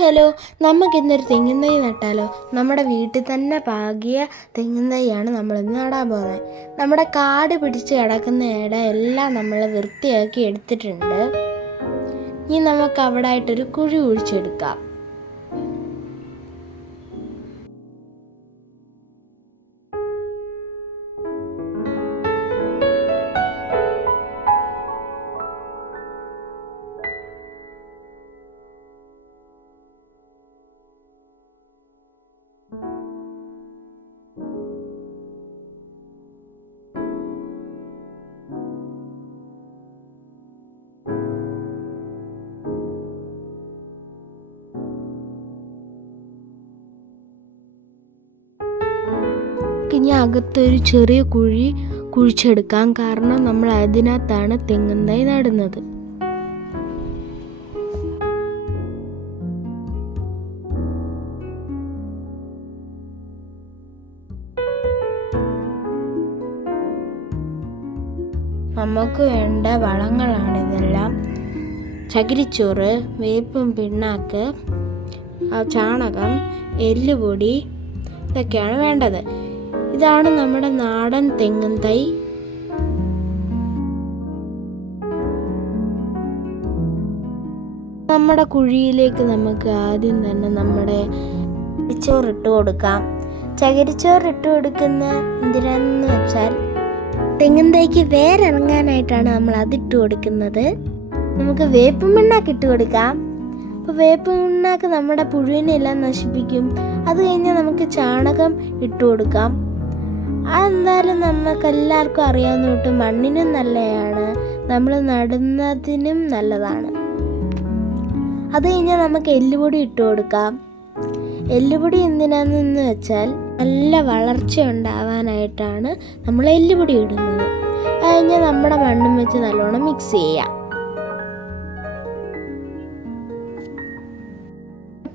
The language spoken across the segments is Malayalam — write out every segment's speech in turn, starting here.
ഹലോ, നമുക്കിന്നൊരു തെങ്ങിൻ തൈ നട്ടാലോ? നമ്മുടെ വീട്ടിൽ തന്നെ പാകിയ തെങ്ങിൻ തൈയാണ് നമ്മളിന്ന് നടാൻ പോകുന്നത്. നമ്മുടെ കാട് പിടിച്ച് കിടക്കുന്ന ഇടം എല്ലാം നമ്മൾ വൃത്തിയാക്കി എടുത്തിട്ടുണ്ട്. ഇനി നമുക്ക് അവിടെ ആയിട്ടൊരു കുഴി കുഴിച്ചെടുക്കാം. ഇനി അകത്തൊരു ചെറിയ കുഴി കുഴിച്ചെടുക്കാം, കാരണം നമ്മൾ അതിനകത്താണ് തെങ്ങിൻ തൈ നടുന്നത്. നമുക്ക് വേണ്ട വളങ്ങളാണിതെല്ലാം: ചകിരിച്ചോറ്, വേപ്പും പിണ്ണാക്ക്, ചാണകം, എല്ലുപൊടി, ഇതൊക്കെയാണ് വേണ്ടത്. ഇതാണ് നമ്മുടെ നാടൻ തെങ്ങിൻ തൈ. നമ്മുടെ കുഴിയിലേക്ക് നമുക്ക് ആദ്യം തന്നെ നമ്മുടെ ചകിരിച്ചോറിട്ട് കൊടുക്കാം. ചകിരിച്ചോറിട്ട് കൊടുക്കുന്ന എന്തിനാന്ന് വെച്ചാൽ തെങ്ങിൻ തൈക്ക് വേരിറങ്ങാനായിട്ടാണ് നമ്മൾ അതിട്ട് കൊടുക്കുന്നത്. നമുക്ക് വേപ്പും പിണ്ണാക്ക് ഇട്ട് കൊടുക്കാം. അപ്പോൾ വേപ്പ് പിണ്ണാക്ക് നമ്മുടെ പുഴുവിനെല്ലാം നശിപ്പിക്കും. അത് കഴിഞ്ഞാൽ നമുക്ക് ചാണകം ഇട്ട് കൊടുക്കാം. അതെന്തായാലും നമുക്കെല്ലാവർക്കും അറിയാവുന്ന തൊട്ട് മണ്ണിനും നല്ലതാണ്, നമ്മൾ നടുന്നതിനും നല്ലതാണ്. അത് കഴിഞ്ഞാൽ നമുക്ക് എല്ലുപൊടി ഇട്ട് കൊടുക്കാം. എല്ലുപൊടി എന്തിനാണെന്ന് വെച്ചാൽ നല്ല വളർച്ച ഉണ്ടാവാനായിട്ടാണ് നമ്മൾ എല്ലുപൊടി ഇടുന്നത്. അത് കഴിഞ്ഞാൽ നമ്മുടെ മണ്ണും വെച്ച് നല്ലോണം മിക്സ് ചെയ്യാം.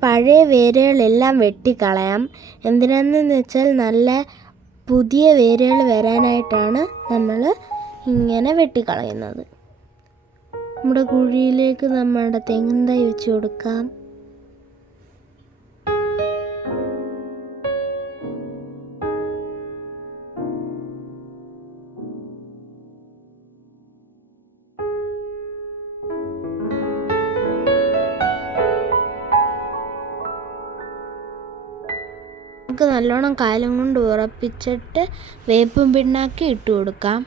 പഴയ വേരുകളെല്ലാം വെട്ടിക്കളയാം. എന്തിനാണെന്ന് വെച്ചാൽ നല്ല പുതിയ വേരുകൾ വരാനായിട്ടാണ് നമ്മൾ ഇങ്ങനെ വെട്ടിക്കളയുന്നത്. നമ്മുടെ കുഴിയിലേക്ക് നമ്മുടെ തെങ്ങിൻ തൈ വെച്ച് കൊടുക്കാം. നമുക്ക് നല്ലോണം കാലം കൊണ്ട് ഉറപ്പിച്ചിട്ട് വേപ്പും പിണ്ണാക്കി ഇട്ട് കൊടുക്കാം.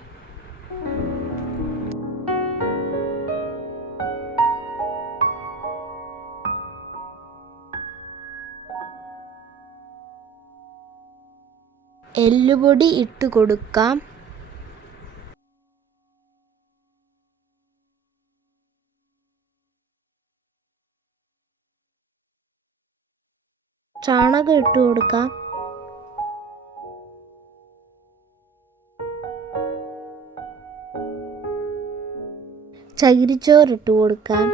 എല്ലുപൊടി ഇട്ട് കൊടുക്കാം. ചാണകം ഇട്ട് കൊടുക്കാം. ചകിരിച്ചോറിട്ട് കൊടുക്കാം.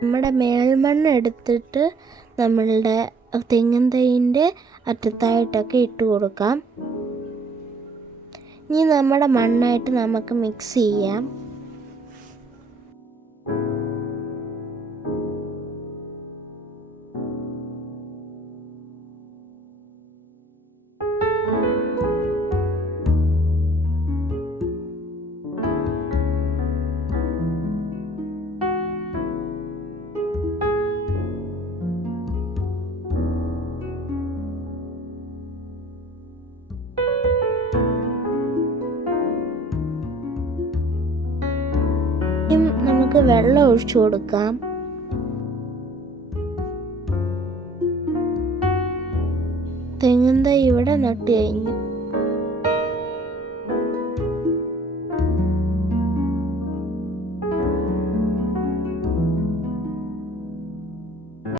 നമ്മുടെ മേൽമണ്ണ് എടുത്തിട്ട് നമ്മളുടെ തെങ്ങിൻ തൈൻ്റെ അറ്റത്തായിട്ടൊക്കെ ഇട്ട് കൊടുക്കാം. ഇനി നമ്മുടെ മണ്ണായിട്ട് നമുക്ക് മിക്സ് ചെയ്യാം. നമുക്ക് വെള്ളം ഒഴിച്ചു കൊടുക്കാം. തെങ്ങിൻ തൈ ഇവിടെ നട്ടു കഴിഞ്ഞു.